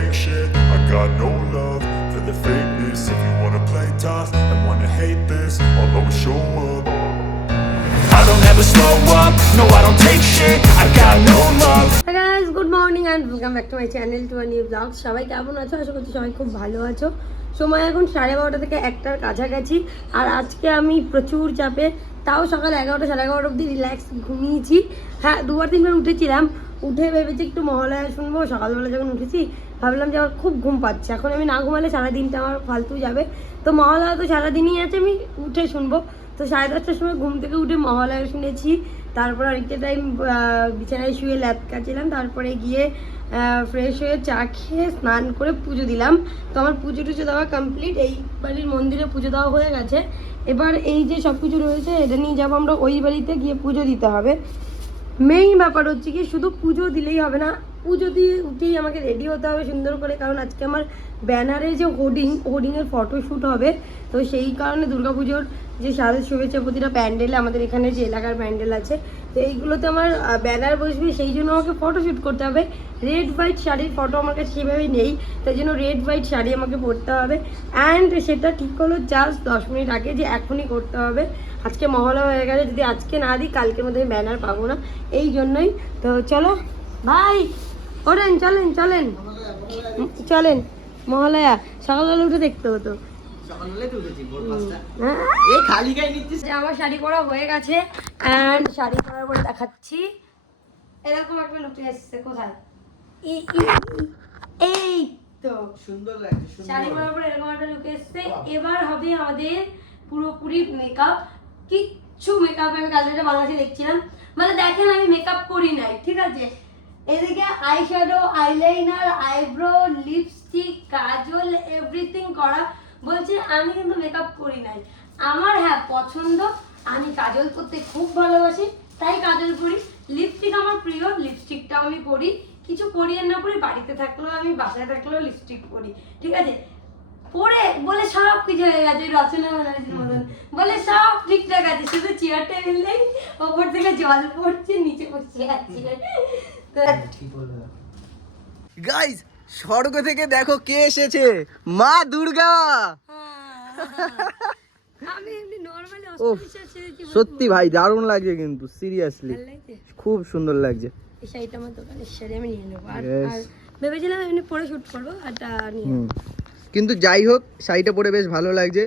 take shit. I got no love for the fakeness. If you wanna play tough and wanna hate this, I'll always show up. I don't ever slow up, no I don't take shit. I got no love. Guys good morning and welcome back to my channel to new vlog সবাই কেমন আছো আশা করছি সবাই খুব ভালো আছো সময় এখন সাড়ে বারোটা থেকে একটার কাছাকাছি আর আজকে আমি প্রচুর চাপে তাও সকাল এগারোটা সাড়ে এগারোটা অবধি রিল্যাক্স ঘুমিয়েছি হ্যাঁ দুবার তিনবার উঠেছিলাম উঠে ভেবেছি একটু মহালয়া শুনব। সকালবেলা যখন উঠেছি, ভাবলাম যে আমার খুব ঘুম পাচ্ছে। এখন আমি না ঘুমালে সারাদিনটা আমার ফালতু যাবে। তো মহালয়া তো সারাদিনই আছে, আমি উঠে শুনব। তো সাড়ে দশটার সময় ঘুম থেকে উঠে মহালয়া শুনেছি। তারপর অনেকটা টাইম বিছানায় শুয়ে ল্যাপ কাটছিলাম তারপরে গিয়ে ফ্রেশ হয়ে চা খেয়ে স্নান করে পুজো দিলাম। তো আমার পুজো টুজো দেওয়া কমপ্লিট এই বাড়ির মন্দিরে পুজো দেওয়া হয়ে গেছে। এবার এই যে সব কিছু রয়েছে, এটা নিয়ে যাব আমরা ওই বাড়িতে গিয়ে পুজো দিতে হবে। মেইন ব্যাপার হচ্ছে কি, শুধু পুজো দিলেই হবে না, পুজো দিয়ে উঠেই আমাকে রেডি হতে হবে সুন্দর করে, কারণ আজকে আমার ব্যানারে যে হোর্ডিং হোর্ডিংয়ের ফটোশ্যুট হবে, তো সেই কারণে দুর্গাপুজোর যে সাদের শুভেচ্ছা প্রতিটা প্যান্ডেলে, আমাদের এখানে যে এলাকার প্যান্ডেল আছে, তো এইগুলোতে আমার ব্যানার বসবে, সেই জন্য আমাকে ফটোশ্যুট করতে হবে। রেড হোয়াইট শাড়ির ফটো আমার কাছে সেভাবে নেই, তাই জন্য রেড হোয়াইট শাড়ি আমাকে পরতে হবে। অ্যান্ড সেটা ঠিক হলো জাস্ট দশ মিনিট আগে যে এখনই করতে হবে। আজকে মহলা হয়ে গেছে যদি আজকে না দিই, কালকের মধ্যে ব্যানার পাবো না। এই জন্যই, তো চলো ভাই ওরেন, চলেন চলেন। চলেন। মহালয়া, সকালবেলা উঠে দেখতে হতো। হ্যাঁ। এই খালি গায়ে নিচ্ছিস। যে আমার শাড়ি পরা হয়ে গেছে অ্যান্ড শাড়ি পরার পরে দেখাচ্ছি। এরকম একটা লুকে এসছে কোথায়? এই এই- এই তো। সুন্দর লাগছে শাড়ি পরার পরে এরকম একটা লুক এসছে। এবার হবে আমাদের পুরোপুরি মেকআপ কিচ্ছু মেকআপ আমি কালকে বাংলাদেশে দেখছিলাম। মানে দেখেন আমি মেকআপ করি নাই ঠিক আছে? এদিকে eyeshadow eyeliner eyebrow lipstick kajal everything করা। বলছে আমি কিন্তু মেকআপ করি নাই। আমার হ্যাঁ পছন্দ। আমি কাজল করতে খুব ভালোবাসি তাই কাজল করি। লিপস্টিক আমার প্রিয় লিপস্টিকটাও আমি পরি কিছু করি আর না করি বাড়িতে থাকলেও আমি বাসায় থাকলেও লিপস্টিক পরি ঠিক আছে? পরে বলে সব কিছু হয়ে গেছে রচনা ব্যানার্জির মতন। বলে সব ঠিকঠাক আছে শুধু চেয়ার টেবিল নেই ওপর থেকে জল পড়ছে নিচে বসে আছে তো গাইস স্বর্গ থেকে দেখো কে এসেছে? মা দুর্গা! অস্ত্রবিশ্বাস ছেড়েছি সত্যি ভাই দারুণ লাগছে কিন্তু সিরিয়াসলি খুব সুন্দর লাগছে। কিন্তু যাই হোক শাড়িটা পরে বেশ ভালো লাগছে।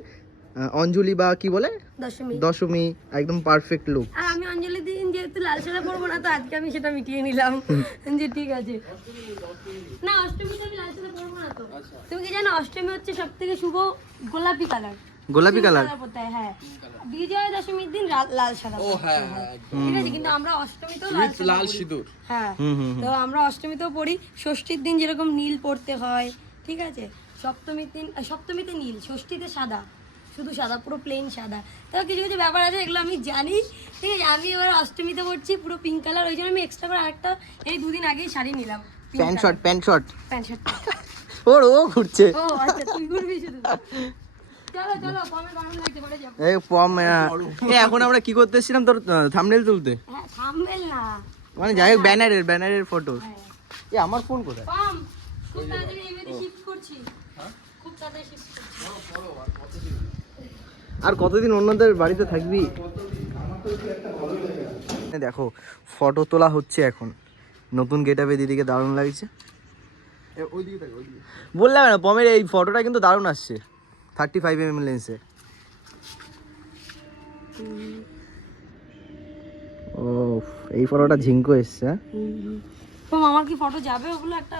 অঞ্জলি বা কি বলে? দশমী। দশমী একদম পারফেক্ট লুক আর আমি অঞ্জলি দিন যেহেতু লাল সাদা পরবো না তো আজকে আমি সেটা মিটিয়ে নিলাম। যে ঠিক আছে। না অষ্টমীতে আমি লাল সাদা পরবো না তো। তুমি কি জানো অষ্টমী হচ্ছে সব থেকে শুভ গোলাপি কালার গোলাপি কালার হ্যাঁ। বিজয়া দশমীর দিন লাল সাদা ও হ্যাঁ ঠিক আছে কিন্তু আমরা অষ্টমীতেও লাল সিঁদুর। হ্যাঁ। তো আমরা অষ্টমীতেও পড়ি ষষ্ঠীর দিন যেরকম নীল পড়তে হয় ঠিক আছে? সপ্তমীর দিন সপ্তমীতে নীল ষষ্ঠীতে সাদা। শুধু সাদা পুরো প্লেন সাদা। তো কিছু কিছু ব্যাপার আছে এগুলো আমি জানি। ঠিক আছে আমি এবার অষ্টমীতে পড়ছি পুরো পিঙ্ক কালার ওই জন্য আমি এক্সট্রা করে আরেকটা এই দুদিন আগেই শাড়ি নিলাম pant short pant short pant shirt ওর ও ঘুরছে। ও আচ্ছা তুই ঘুরবি শুধু? এখন আমরা কি করতে এসেছিলাম তোর থামনেল তুলতে? হ্যাঁ মানে যাই হোক ব্যানারের ব্যানারের ফটো হ্যাঁ। এ আমার ফোন কোথায়? খুব তাড়াতাড়ি এই বাড়িতে শিফট করছি খুব শিফট করছি আর কতদিন অন্যদের বাড়িতে থাকবি? দেখো ফটো তোলা হচ্ছে এখন। নতুন গেট গেটাপে দিদিকে দারুণ লাগছে। বললাম না পমের এই ফটোটা কিন্তু দারুণ আসছে। থার্টি ফাইভ এম এম লেন্সে ও এই ফটোটা ঝিঙ্কো এসছে হ্যাঁ? তো আমার কি ফটো যাবে ওগুলো একটা?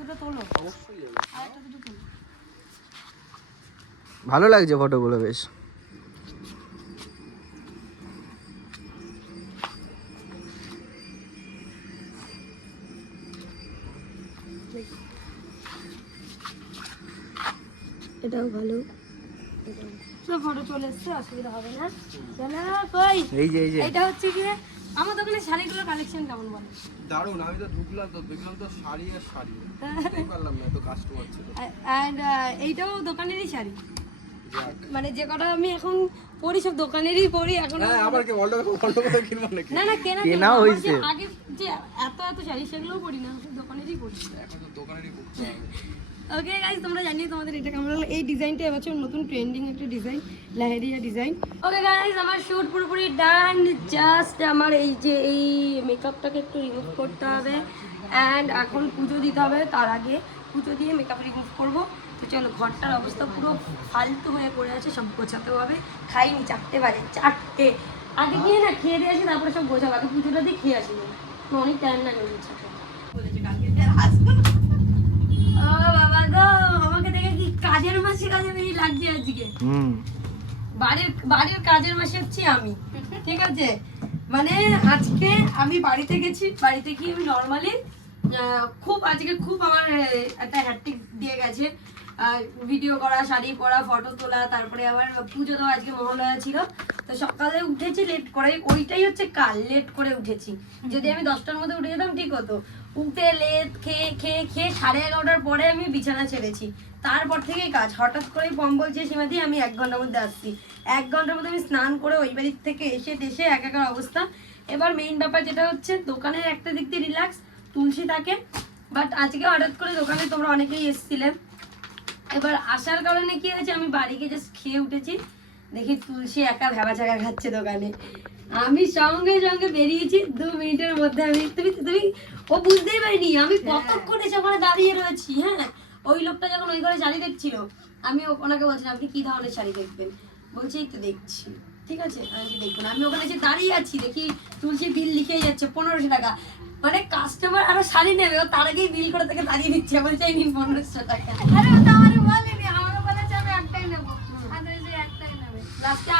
দুটো তোলো। অবশ্যই যাবে। আর দুটো তোলো। ভালো লাগছে ফটোগুলো বেশ। এটাও ভালো। সব ফটো চলে এসছে অসুবিধা হবে না। কই? এই যে এই যে। এটা হচ্ছে কি আমার দোকানে শাড়িগুলোর কালেকশন কেমন বলে? দারুণ আমি তো ঢুকলাম তো দেখলাম তো শাড়ি আর শাড়ি। বুঝতেই পারলাম না কাস্টমার ছিল। এইটাও দোকানেরই শাড়ি। মানে যে কটা আমি এখন পরি সব দোকানেরই পরি এখন হ্যাঁ আবার কি বলটা বলটা কথা কিনবো নাকি? না না কেনা কেনা। যে আগে যে এত এত শাড়ি সেগুলোও পরি না সব দোকানেরই পরি এখন তো দোকানেরই করতে ওকে গাইস তোমরা জানিয়ে তোমাদের এটা কেমন লাগল? এই ডিজাইনটা এবছর নতুন ট্রেন্ডিং একটা design Leheriya design okay guys আমার শুট পুরোপুরি ডান জাস্ট আমার এই যে এই মেকআপটাকে একটু রিমুভ করতে হবে অ্যান্ড এখন পুজো দিতে হবে তার আগে পুজো দিয়ে মেকআপ রিমুভ করব। তো চলো ঘরটার অবস্থা পুরো ফালতু হয়ে পড়ে আছে সব গোছাতে হবে। খাইনি চারটে বাজে চারটে। আগে গিয়ে না খেয়ে দিয়ে আসি তারপরে সব গোছাবো। আগে পুজোটা দিয়ে খেয়ে আসি। অনেক টাইম লাগে গোছাতে ও বাবা গো আমাকে দেখে কি কাজের মাসি কাজে বেশি লাগছে আজকে। হুম। বাড়ির বাড়ির কাজের মাসি হচ্ছি আমি। ঠিক আছে? মানে আজকে আমি বাড়িতে গেছি বাড়িতে গিয়ে আমি নর্মালি খুব আজকে খুব আমার একটা হ্যাট্রিক দিয়ে গেছে। ভিডিও করা, শাড়ি পরা ফটো তোলা, তারপরে আবার পুজো দেওয়া আজকে মহালয়া ছিল। তো সকালে উঠেছি লেট করে, ওইটাই হচ্ছে কাল লেট করে উঠেছি। যদি আমি দশটার মধ্যে উঠে যেতাম, ঠিক হতো। উঠে লেট খেয়ে খেয়ে খেয়ে সাড়ে এগারোটার পরে আমি বিছানা ছেড়েছি। তারপর থেকেই কাজ, হঠাৎ করেই পম বলছে সীমাদি আমি এক ঘণ্টার মধ্যে আসছি। এক ঘণ্টার মধ্যে আমি স্নান করে ওই বাড়ির থেকে এসে দেশে একাকার অবস্থা। এবার মেইন ব্যাপার যেটা হচ্ছে, দোকানের একটা দিক দিয়ে রিল্যাক্স তুলসী থাকে। বাট আজকে হঠাৎ করে দোকানে তোমরা অনেকেই এসেছিলে। এবার আসার কারণে কি হয়েছে আমি বাড়িকে জাস্ট খেয়ে উঠেছি। দেখি তুলসী একা ভেবা চাকা খাচ্ছে দোকানে। আমি সঙ্গে সঙ্গে বেরিয়েছি দু মিনিটের মধ্যে আমি তুমি তুমি ও বুঝতেই পারিনি আমি কতক্ষণ এসে ওখানে দাঁড়িয়ে রয়েছি হ্যাঁ? ওই লোকটা যখন ওই ঘরে শাড়ি দেখছিল আমি ওনাকে বলছিলাম আপনি কি ধরনের শাড়ি দেখবেন? বলছি এই তো দেখছি। ঠিক আছে? আমি বলছি, দেখুন। আমি ওখানে এসে দাঁড়িয়ে আছি দেখি তুলসী বিল লিখেই যাচ্ছে পনেরোশো টাকা। মানে কাস্টমার আরও শাড়ি নেবে ও তার আগেই বিল করে তাকে দাঁড়িয়ে দিচ্ছে বলছে এই নিন পনেরোশো টাকা আরে ওটা আমারে বলেনি আমাকে বলেছে আমি একটাই নেব আর যে একটাই নেবে লাস্টে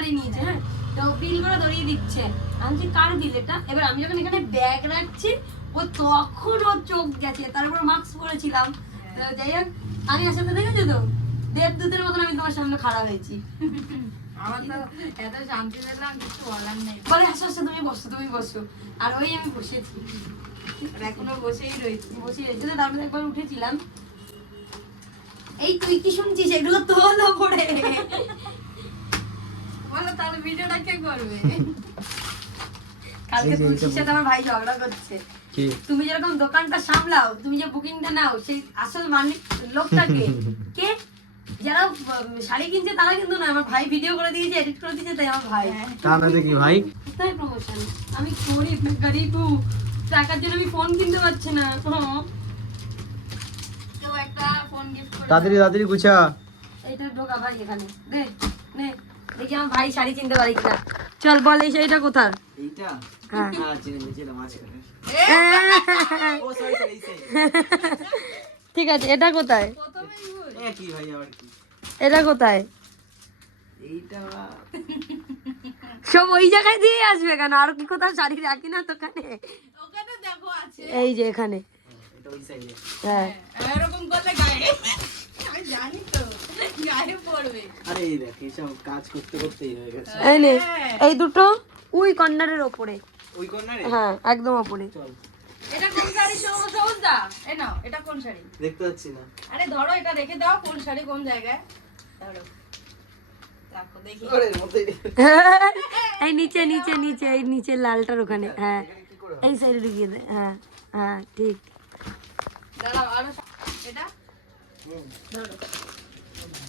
আরও নিয়েছে হ্যাঁ? তো বিল করে ধরিয়ে দিচ্ছে। আমি বলছি, কার বিল এটা? এবার আমি যখন এখানে ব্যাগ রাখছি ও তখন ওর চোখ গেছে। তারপর মাস্ক পরেছিলাম। তো যাই হোক আমি আসাতে দেখেছ তো? দেবদূতের মতন আমি তোমার সামনে খারাপ হয়েছি। আমার তো এত শান্তি পেলাম কিছু বলার নেই। বলে আসো আসো তুমি বসো তুমি বসো। আর ওই আমি বসেছি। এখনও বসেই রয়েছি। বসে রয়েছে। তো তারপরে একবার উঠেছিলাম। এই তুই কি শুনছিস? এগুলো তো হলো পড়ে তাহলে ভিডিওটা কে করবে? কালকে তুলসির সাথে আমার ভাই ঝগড়া করছে। তুমি যেরকম দোকানটা সামলাও তুমি যে বুকিংটা নাও সেই আসল মালিক লোকটাকে কে? যারা শাড়ি কিনছে তারা কিন্তু না আমার ভাই ভিডিও করে দিয়েছে এডিট করে দিয়েছে তাই আমার ভাই। তা না দেখি ভাই। কোথায় প্রমোশন আমি গরিব গরিব টাকার জন্য আমি ফোন কিনতে পারছি না। হ্যাঁ। কেউ একটা ফোন গিফট করে তাড়াতাড়ি তাড়াতাড়ি গুছা। এইটা ঢোকা ভাই এখানে। দে নে। দেখি আমার ভাই শাড়ি কিনতে পারি কিনা। চল বল এই শাড়িটা কোথার? এইটা? হ্যাঁ। হ্যাঁ ঠিক আছে এটা কোথায়? প্রথমেই ভুল এ কি ভাই আবার কি? এটা কোথায়? সব ওই জায়গায় দিয়ে আসবে কেন? আর কি কোথাও শাড়ি রাখি না দোকানে ওখানে? দেখো আছে। এই যে এখানে। এটা ওই সাইডে হ্যাঁ এরকম করলে গায়ে। জানি তো। গায়ে পড়বে। আরে এই দেখ এইসব কাজ করতে করতেই হয়ে গেছে। এই নে এই দুটো ওই কর্নারের ওপরে। ওই কর্নারে? হ্যাঁ একদম ওপরে। চল। এটা কোন শাড়ি? সবুজ সবুজ দা। এ নাও এটা কোন শাড়ি? দেখতে পাচ্ছি না। আরে ধরো এটা রেখে দাও কোন শাড়ি কোন জায়গায়। ধরো। এই নিচে নিচে নিচে এই নিচে লালটার ওখানে। হ্যাঁ। এই সাইডে ঢুকিয়ে দে। হ্যাঁ হ্যাঁ ঠিক। দাঁড়াও আরও এটা?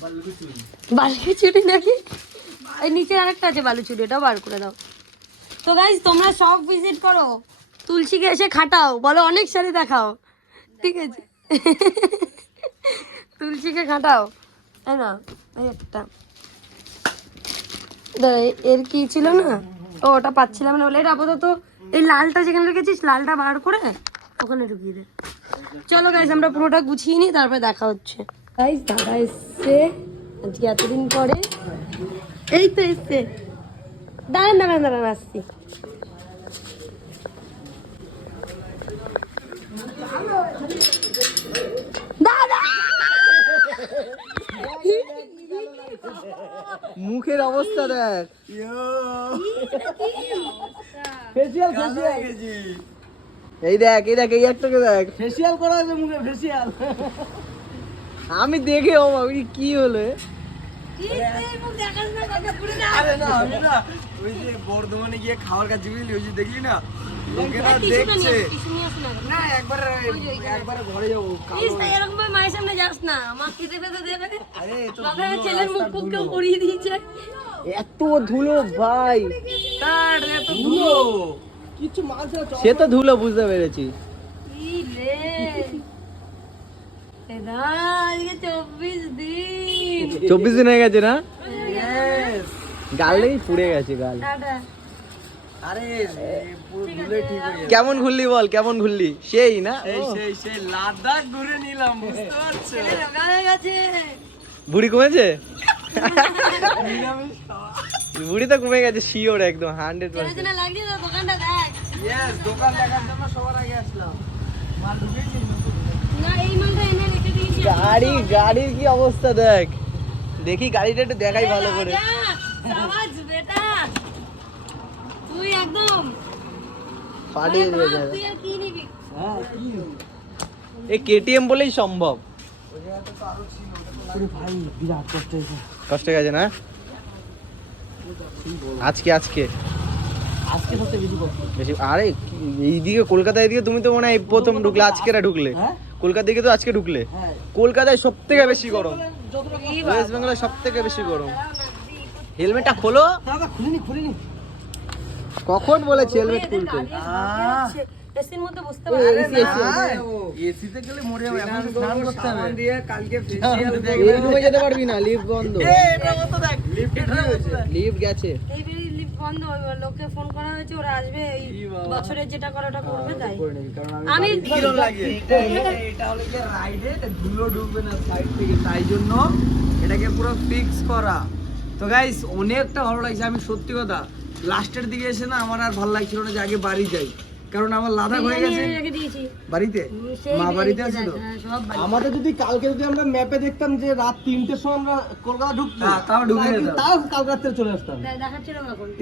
বালু চুরি বালু চুরি নাকি নিচে আরেকটা আছে বালু চুরি এটাও বার করে দাও। তো গাইজ তোমরা সব ভিজিট করো। তুলসীকে এসে খাটাও, বলো অনেক শাড়ি দেখাও। ঠিক আছে। তুলসীকে খাটাও। তাই না? এই একটা। এর কি ছিল না? ও, ওটা পাচ্ছিলাম না বলে। এটা আপাতত এই লালটা যেখানে রেখেছিস, লালটা বার করে ওখানে ঢুকিয়ে দে। চলো গাইজ আমরা পুরোটা গুছিয়ে নিই তারপরে দেখা হচ্ছে। গাইজ দাদা এসছে। আজকে এতদিন পরে। এই তো এসছে। দাঁড়ান দাঁড়ান দাঁড়ান আসছি। দাদা! মুখের অবস্থা দেখ। ফেসিয়াল ফেসিয়াল এই দেখ এই দেখ এই একটাকে দেখ। ফেসিয়াল করা আছে মুখে ফেসিয়াল আমি দেখে ও ভাবি কি হলো? এ? এই মুখ দেখাস না কথা পুরো না আরে না আমি না ওই যে বর্ধমানে গিয়ে খাওয়ার বুঝলি ওই যে দেখলি না? লোকেরা দেখছে। না একবার একবার ঘরে যাব এরকম ভাবে মায়ের সামনে যাস না। মা খেতে ফেতে দেবে। আরে এ তো বাবা ছেলের মুখ মুখ কেউ করিয়ে দিয়েছে। এত ধুলো ভাই। তার এত ধুলো। কিছু মাছ সে তো ধুলো বুঝতে পেরেছি। চব্বিশ দিন। হয়ে গেছে না? গালেই পুড়ে গেছে গাল। কেমন ঘুরলি বল কেমন ঘুরলি? সেই না? এই সেই সেই লাদাখ ঘুরে নিলাম বুঝতে পারছ? ছেলে রোগা গেছে। বুড়ি কমেছে? বুড়ি তো কমে গেছে শিওর একদম হান্ড্রেড পার্সেন্ট চেনা লাগছে তো দোকানটা দেখ ইয়েস দোকান দেখার জন্য সবার আগে আসলাম। মাল ঢুকেছি না এই মালটা এনে রেখে দিয়েছি। গাড়ি গাড়ির কি অবস্থা দেখ? দেখি গাড়িটা একটু দেখাই ভালো করে। আওয়াজ বেটা। তুই একদম ফাটিয়ে আরে তুই আর কি নিবি? এই কেটিএম বলেই সম্ভব। কষ্ট হয়ে গেছে না? আজকে আজকে। আজকে সবচেয়ে বেশি আরে এইদিকে কলকাতা এদিকে তুমি তো মনে হয় প্রথম ঢুকলে আজকেরা ঢুকলে। হ্যাঁ? কলকাতা দিকে তো আজকে ঢুকলে। হ্যাঁ। কলকাতায় সব থেকে বেশি গরম। ওয়েস্ট বেঙ্গলে সব থেকে বেশি গরম। হেলমেটটা খোলো। দাদা খুলিনি খুলিনি। কখন বলেছি হেলমেট খুলতে? এসির মধ্যে বসতে পারবে এসিতে গেলে মরে যাবে এখন স্নান করতে হবে। দিয়ে কালকে ফেসিয়াল এই রুমে যেতে পারবি না লিফট বন্ধ। এটা কত দেখ লিফট লিফট গেছে। বন্ধ ওই লোককে ফোন করা হয়েছে ওরা আসবে এই বছরের যেটা করে ওটা করবে তাই। আমি এটা হলো যে রাইডে ধুলো ঢুকবে না সাইড থেকে তাই জন্য এটাকে পুরো ফিক্স করা। তো গাইস অনেকটা ভালো লাগছে আমি সত্যি কথা লাস্টের দিকে এসে না আমার আর ভালো লাগছিল না যে আগে বাড়ি যাই। কারণ আমার লাদাখ হয়ে গেছে। বাড়িতে? মা বাড়িতে আছে তো হ্যাঁ, বাড়ি। আমাদের যদি কালকে যদি আমরা ম্যাপে দেখতাম যে রাত তিনটের সময় আমরা কলকাতা ঢুকছি হ্যাঁ, তাও ঢুকে যেতাম। তাও কাল রাত্রে চলে আসতাম।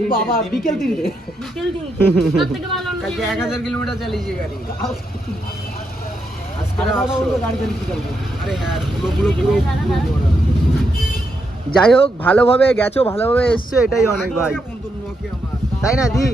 বাবা বিকেল তিনটে। বিকেল দিন তার থেকে ভালো অন্য কালকে এক হাজার কিলোমিটার চালিয়েছি গাড়ি। হ্যাঁ যাই হোক ভালোভাবে গেছো ভালোভাবে এসছো এটাই অনেক ভাই। তাই না দি?